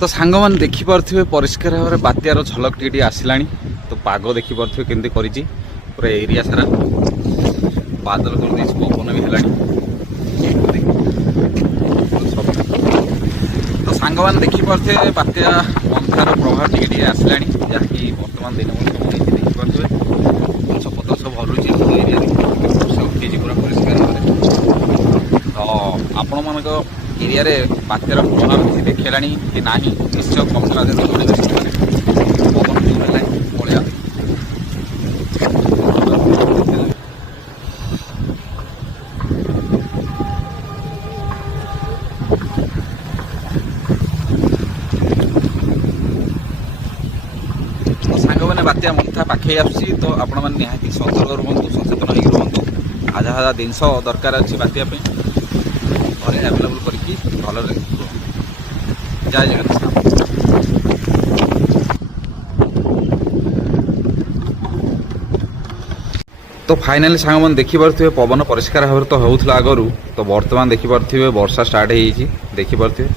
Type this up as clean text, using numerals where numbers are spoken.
तो सांग मैंने देखिपे परिष्कार भाव में बात्यार झलक टी आसला। तो पाग देखिपे केमती कर पूरा एरिया सारा बादल कर पवन भी है। तो सांग मैंने देखिपे बात्या अंधार प्रभाव टी आसला जहाँकि बर्तमान दिन देखिपे गछ पतर सब हलुची एरिया उठी पूरा परिष्कार भाव। तो आपण मान एरिया रे बात्यार प्रभाव किसी देखला कि ना निश्चय कमेंट पवन पलिया। सांग मैंने बात्या मंथा पाखे आसूँ तो आपण मैंने निहाती सतर्क रुहतु सचेतन होकर रुहतु। आजा आजा जिनस दरकार अच्छी बात्या घरे आवेलेबल करके भल जय जगन्नाथ। तो फाइनाली सांग मैंने देखिपे पवन परिष्कार भाव तो होता आगु तो बर्तमान देखिपे वर्षा स्टार्ट हो देखिपे